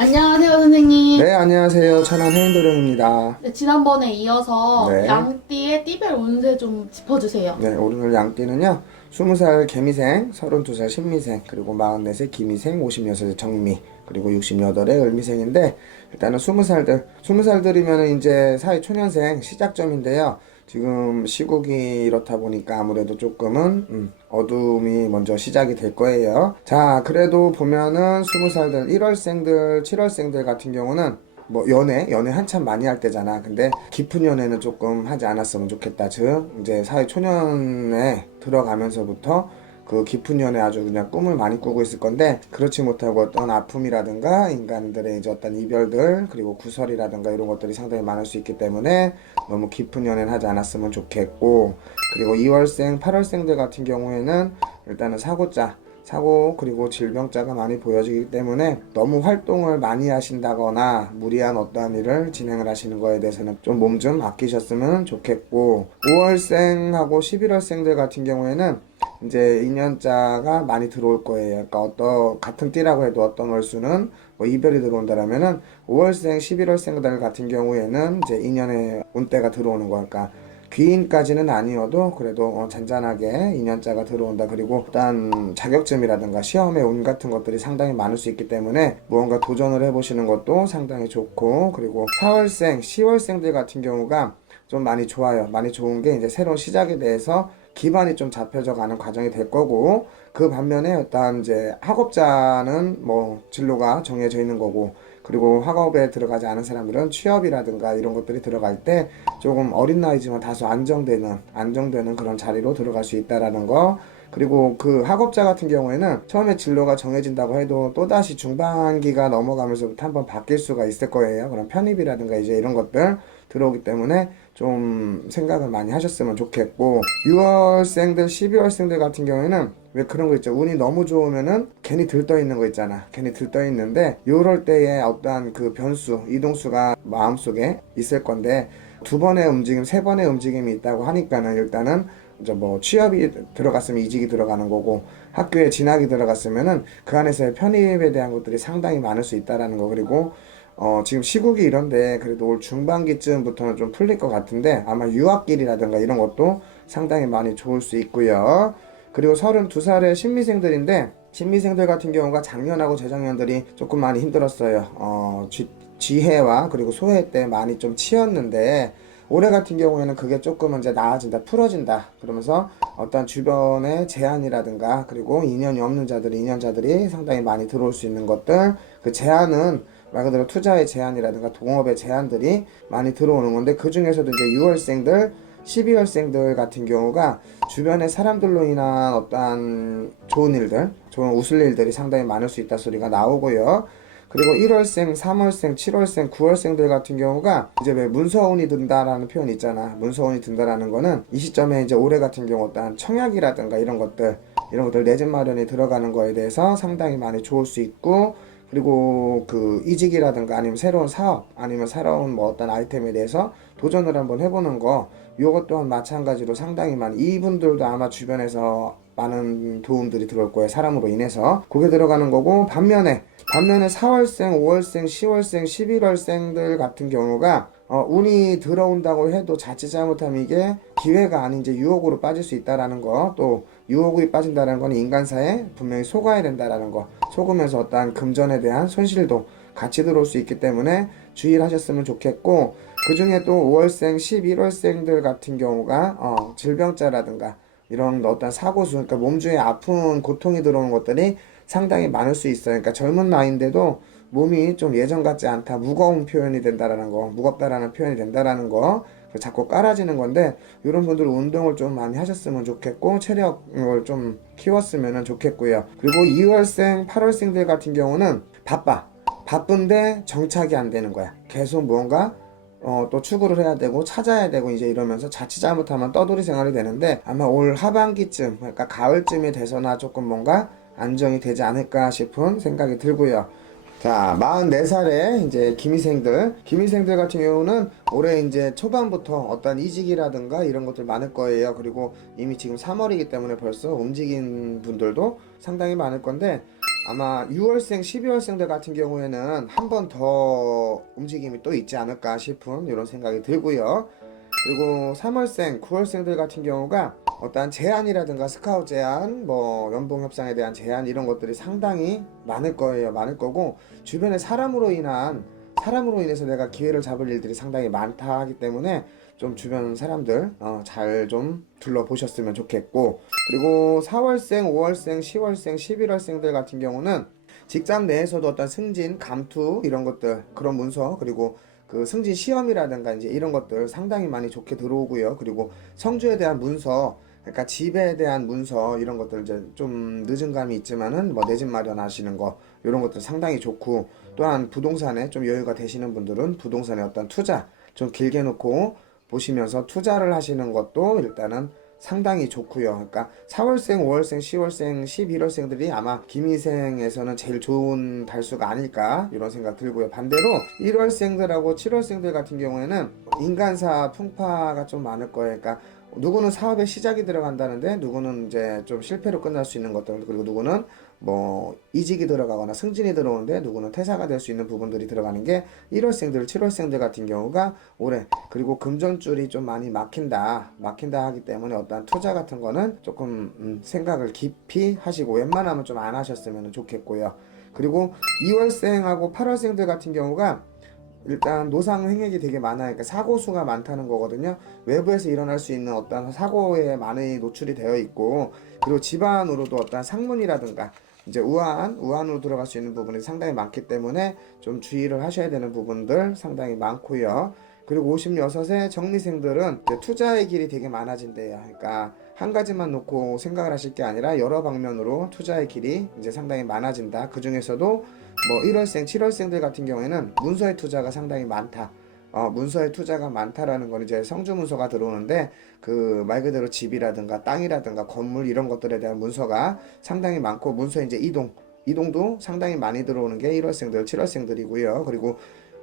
안녕하세요, 선생님. 네, 안녕하세요. 천안 해인도령입니다. 네, 지난번에 이어서 네. 양띠의 띠별 운세 좀 짚어주세요. 네, 오늘 양띠는요, 20살 개미생, 32살 신미생, 그리고 44세 기미생, 56세 정미, 그리고 68의 을미생인데, 일단은 20살들이면 이제 사회 초년생 시작점인데요. 지금 시국이 이렇다 보니까 아무래도 조금은 어둠이 먼저 시작이 될 거예요. 자, 그래도 보면은 20살들, 1월생들, 7월생들 같은 경우는 뭐 연애 한참 많이 할 때잖아. 근데 깊은 연애는 조금 하지 않았으면 좋겠다. 즉 이제 사회 초년에 들어가면서부터 그 깊은 연애 아주 그냥 꿈을 많이 꾸고 있을 건데, 그렇지 못하고 어떤 아픔이라든가 인간들의 이제 어떤 이별들, 그리고 구설이라든가 이런 것들이 상당히 많을 수 있기 때문에 너무 깊은 연애는 하지 않았으면 좋겠고, 그리고 2월생 8월생들 같은 경우에는 일단은 사고 그리고 질병자가 많이 보여지기 때문에 너무 활동을 많이 하신다거나 무리한 어떠한 일을 진행을 하시는 거에 대해서는 좀 몸 좀 아끼셨으면 좋겠고, 5월생하고 11월생들 같은 경우에는 이제 인연자가 많이 들어올 거예요. 그러니까 같은 띠라고 해도 어떤 월수는 뭐 이별이 들어온다라면은 5월생, 11월생들 같은 경우에는 이제 인연의 운때가 들어오는 거니까 귀인까지는 아니어도 그래도 잔잔하게 인연자가 들어온다. 그리고 일단 자격증이라든가 시험의 운 같은 것들이 상당히 많을 수 있기 때문에 무언가 도전을 해보시는 것도 상당히 좋고, 그리고 4월생, 10월생들 같은 경우가 좀 많이 좋아요. 많이 좋은 게 이제 새로운 시작에 대해서 기반이 좀 잡혀져 가는 과정이 될 거고, 그 반면에 일단 이제 학업자는 뭐 진로가 정해져 있는 거고, 그리고 학업에 들어가지 않은 사람들은 취업이라든가 이런 것들이 들어갈 때 조금 어린 나이지만 다소 안정되는 그런 자리로 들어갈 수 있다라는 거. 그리고 그 학업자 같은 경우에는 처음에 진로가 정해진다고 해도 또다시 중반기가 넘어가면서부터 한번 바뀔 수가 있을 거예요. 그런 편입이라든가 이제 이런 것들 들어오기 때문에 좀 생각을 많이 하셨으면 좋겠고, 6월생들, 12월생들 같은 경우에는 왜 그런 거 있죠? 운이 너무 좋으면은 괜히 들떠 있는 거 있잖아. 괜히 들떠 있는데 요럴 때에 어떠한 그 변수, 이동수가 마음속에 있을 건데, 두 번의 움직임, 세 번의 움직임이 있다고 하니까는 일단은 이제 뭐 취업이 들어갔으면 이직이 들어가는 거고, 학교에 진학이 들어갔으면은 그 안에서의 편입에 대한 것들이 상당히 많을 수 있다라는 거. 그리고 지금 시국이 이런데 그래도 올 중반기쯤부터는 좀 풀릴 것 같은데, 아마 유학길이라든가 이런 것도 상당히 많이 좋을 수 있고요. 그리고 32살의 신미생들인데, 신미생들 같은 경우가 작년하고 재작년들이 조금 많이 힘들었어요. 쥐해와 그리고 소해 때 많이 좀 치였는데, 올해 같은 경우에는 그게 조금 이제 나아진다, 풀어진다. 그러면서 어떤 주변의 제한이라든가 그리고 인연자들이 상당히 많이 들어올 수 있는 것들, 그 제한은 말 그대로 투자의 제한이라든가 동업의 제한들이 많이 들어오는 건데, 그 중에서도 이제 6월생들, 12월생들 같은 경우가 주변의 사람들로 인한 어떠한 좋은 일들, 좋은 웃을 일들이 상당히 많을 수 있다 소리가 나오고요. 그리고 1월생, 3월생, 7월생, 9월생들 같은 경우가 이제 왜 문서운이 든다라는 표현이 있잖아. 문서운이 든다라는 거는 이 시점에 이제 올해 같은 경우 어떤 청약이라든가 이런 것들 내 집 마련이 들어가는 거에 대해서 상당히 많이 좋을 수 있고, 그리고 그 이직이라든가 아니면 새로운 사업 아니면 새로운 뭐 어떤 아이템에 대해서 도전을 한번 해보는 거, 요것 또한 마찬가지로 상당히 많이, 이분들도 아마 주변에서 많은 도움들이 들어올 거예요. 사람으로 인해서 그게 들어가는 거고, 반면에 4월생, 5월생, 10월생, 11월생들 같은 경우가 운이 들어온다고 해도 자칫 잘못하면 이게 기회가 아닌 이제 유혹으로 빠질 수 있다라는 거, 또 유혹이 빠진다는 건 인간사에 분명히 속아야 된다라는 거, 속으면서 어떠한 금전에 대한 손실도 같이 들어올 수 있기 때문에 주의를 하셨으면 좋겠고, 그 중에 또 5월생, 11월생들 같은 경우가 질병자라든가 이런 어떤 사고수, 그러니까 몸중에 아픈 고통이 들어오는 것들이 상당히 많을 수 있어요. 그러니까 젊은 나이인데도 몸이 좀 예전 같지 않다, 무거운 표현이 된다라는 거, 무겁다라는 표현이 된다라는 거, 자꾸 깔아지는 건데, 이런 분들은 운동을 좀 많이 하셨으면 좋겠고 체력을 좀 키웠으면 좋겠고요. 그리고 2월생, 8월생들 같은 경우는 바쁜데 정착이 안 되는 거야. 계속 무언가 또 추구를 해야 되고 찾아야 되고 이제 이러면서 자칫 잘못하면 떠돌이 생활이 되는데, 아마 올 하반기쯤, 그러니까 가을쯤이 돼서나 조금 뭔가 안정이 되지 않을까 싶은 생각이 들고요. 자, 44살의 이제 기미생들 같은 경우는 올해 이제 초반부터 어떤 이직이라든가 이런 것들 많을 거예요. 그리고 이미 지금 3월이기 때문에 벌써 움직인 분들도 상당히 많을 건데, 아마 6월생, 12월생들 같은 경우에는 한 번 더 움직임이 또 있지 않을까 싶은 이런 생각이 들고요. 그리고 3월생, 9월생들 같은 경우가 어떠한 제안이라든가 스카웃 제안, 뭐 연봉 협상에 대한 제안 이런 것들이 상당히 많을 거예요. 많을 거고 주변에 사람으로 인해서 내가 기회를 잡을 일들이 상당히 많다 하기 때문에 좀 주변 사람들 잘 좀 둘러보셨으면 좋겠고, 그리고 4월생, 5월생, 10월생, 11월생들 같은 경우는 직장 내에서도 어떤 승진, 감투 이런 것들, 그런 문서, 그리고 그 승진 시험이라든가 이제 이런 것들 상당히 많이 좋게 들어오고요. 그리고 성주에 대한 문서, 그러니까 집에 대한 문서 이런 것들 이제 좀 늦은 감이 있지만은 뭐 내 집 마련하시는 거 이런 것들 상당히 좋고, 또한 부동산에 좀 여유가 되시는 분들은 부동산에 어떤 투자 좀 길게 놓고 보시면서 투자를 하시는 것도 일단은 상당히 좋고요. 그러니까 4월생, 5월생, 10월생, 11월생들이 아마 기미생에서는 제일 좋은 달수가 아닐까 이런 생각 들고요. 반대로 1월생들하고 7월생들 같은 경우에는 인간사 풍파가 좀 많을 거예요. 그러니까 누구는 사업에 시작이 들어간다는데 누구는 이제 좀 실패로 끝날 수 있는 것들, 그리고 누구는 뭐 이직이 들어가거나 승진이 들어오는데 누구는 퇴사가 될 수 있는 부분들이 들어가는 게 1월생들, 7월생들 같은 경우가 올해, 그리고 금전줄이 좀 많이 막힌다 하기 때문에 어떠한 투자 같은 거는 조금 생각을 깊이 하시고 웬만하면 좀 안 하셨으면 좋겠고요. 그리고 2월생하고 8월생들 같은 경우가 일단 노상 횡액이 되게 많아요. 그러니까 사고수가 많다는 거거든요. 외부에서 일어날 수 있는 어떤 사고에 많이 노출이 되어 있고, 그리고 집안으로도 어떤 상문이라든가 이제 우한으로 들어갈 수 있는 부분이 상당히 많기 때문에 좀 주의를 하셔야 되는 부분들 상당히 많고요. 그리고 56세 정미생들은 이제 투자의 길이 되게 많아진대요. 그러니까 한 가지만 놓고 생각을 하실 게 아니라 여러 방면으로 투자의 길이 이제 상당히 많아진다. 그 중에서도 뭐 1월생, 7월생들 같은 경우에는 문서의 투자가 상당히 많다. 문서의 투자가 많다라는 건 이제 성주 문서가 들어오는데 그 말 그대로 집이라든가 땅이라든가 건물 이런 것들에 대한 문서가 상당히 많고, 문서 이제 이동도 상당히 많이 들어오는 게 1월생들, 7월생들이고요. 그리고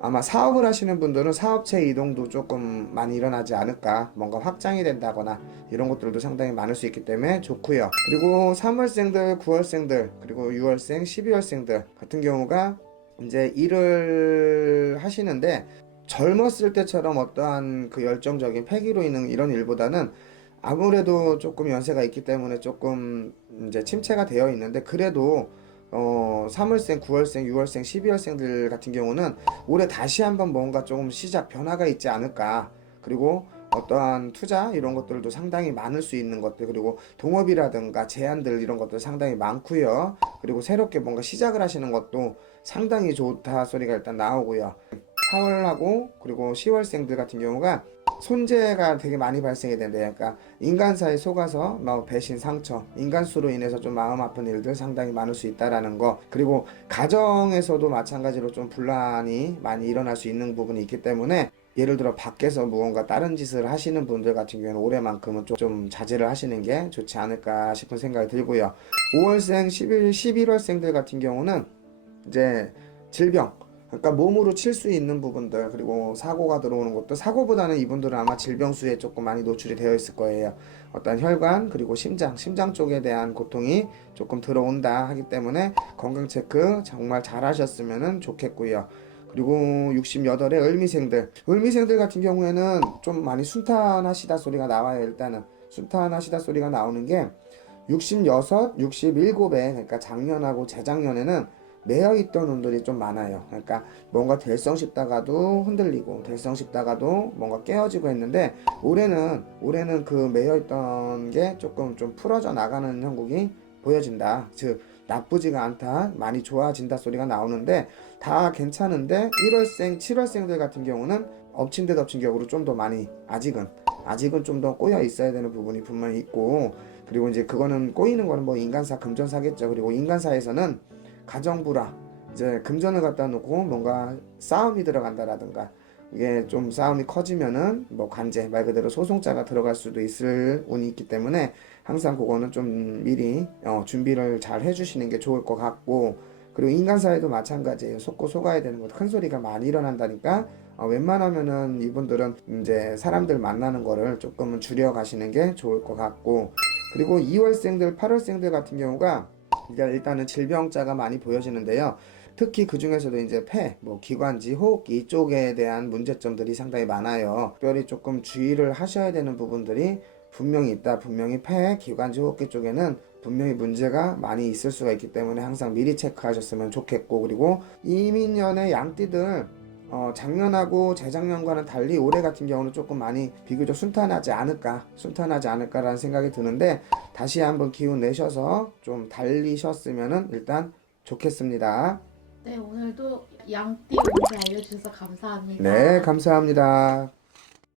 아마 사업을 하시는 분들은 사업체 이동도 조금 많이 일어나지 않을까, 뭔가 확장이 된다거나 이런 것들도 상당히 많을 수 있기 때문에 좋고요. 그리고 3월생들, 9월생들, 그리고 6월생, 12월생들 같은 경우가 이제 일을 하시는데 젊었을 때처럼 어떠한 그 열정적인 패기로 있는 이런 일보다는 아무래도 조금 연세가 있기 때문에 조금 이제 침체가 되어 있는데, 그래도 3월생, 9월생, 6월생, 12월생들 같은 경우는 올해 다시 한번 뭔가 조금 시작 변화가 있지 않을까. 그리고 어떠한 투자 이런 것들도 상당히 많을 수 있는 것들, 그리고 동업이라든가 제안들 이런 것들 상당히 많고요. 그리고 새롭게 뭔가 시작을 하시는 것도 상당히 좋다 소리가 일단 나오고요. 4월하고 그리고 10월생들 같은 경우가 손재가 되게 많이 발생이 된대요. 그러니까 인간사에 속아서 뭐 배신, 상처, 인간수로 인해서 좀 마음 아픈 일들 상당히 많을 수 있다라는 거, 그리고 가정에서도 마찬가지로 좀 분란이 많이 일어날 수 있는 부분이 있기 때문에 예를 들어 밖에서 무언가 다른 짓을 하시는 분들 같은 경우는 올해만큼은 좀 자제를 하시는 게 좋지 않을까 싶은 생각이 들고요. 5월생, 11월생들 같은 경우는 이제 질병, 그러니까 몸으로 칠 수 있는 부분들, 그리고 사고가 들어오는 것도, 사고보다는 이분들은 아마 질병수에 조금 많이 노출이 되어 있을 거예요. 어떤 혈관, 그리고 심장 쪽에 대한 고통이 조금 들어온다 하기 때문에 건강 체크 정말 잘 하셨으면 좋겠고요. 그리고 68의 을미생들 같은 경우에는 좀 많이 순탄하시다 소리가 나와요. 일단은 순탄하시다 소리가 나오는 게 66, 67에, 그러니까 작년하고 재작년에는 매여있던 운들이 좀 많아요. 그러니까 뭔가 될성 싶다가도 흔들리고 될성 싶다가도 뭔가 깨어지고 했는데, 올해는 그 매여있던 게 조금 좀 풀어져 나가는 형국이 보여진다. 즉 나쁘지가 않다, 많이 좋아진다 소리가 나오는데, 다 괜찮은데 1월생, 7월생들 같은 경우는 엎친 데 덮친 격으로 좀 더 많이 아직은 좀 더 꼬여 있어야 되는 부분이 분명히 있고, 그리고 이제 그거는 꼬이는 거는 뭐 인간사, 금전사겠죠. 그리고 인간사에서는 가정부라 이제 금전을 갖다 놓고 뭔가 싸움이 들어간다라든가, 이게 좀 싸움이 커지면은 뭐 관제, 말 그대로 소송자가 들어갈 수도 있을 운이 있기 때문에 항상 그거는 좀 미리 준비를 잘 해주시는 게 좋을 것 같고, 그리고 인간사회도 마찬가지예요. 속고 속아야 되는 것, 큰 소리가 많이 일어난다니까 웬만하면은 이분들은 이제 사람들 만나는 거를 조금은 줄여 가시는 게 좋을 것 같고, 그리고 2월생들, 8월생들 같은 경우가 일단은 질병자가 많이 보여지는데요. 특히 그 중에서도 이제 폐, 기관지, 호흡기 이쪽에 대한 문제점들이 상당히 많아요. 특별히 조금 주의를 하셔야 되는 부분들이 분명히 있다. 분명히 폐, 기관지, 호흡기 쪽에는 분명히 문제가 많이 있을 수가 있기 때문에 항상 미리 체크하셨으면 좋겠고, 그리고 이민년의 양띠들 작년하고 재작년과는 달리 올해 같은 경우는 조금 많이 비교적 순탄하지 않을까라는 생각이 드는데, 다시 한번 기운 내셔서 좀 달리셨으면 일단 좋겠습니다. 네, 오늘도 양띠 운세 알려주셔서 감사합니다. 네, 감사합니다.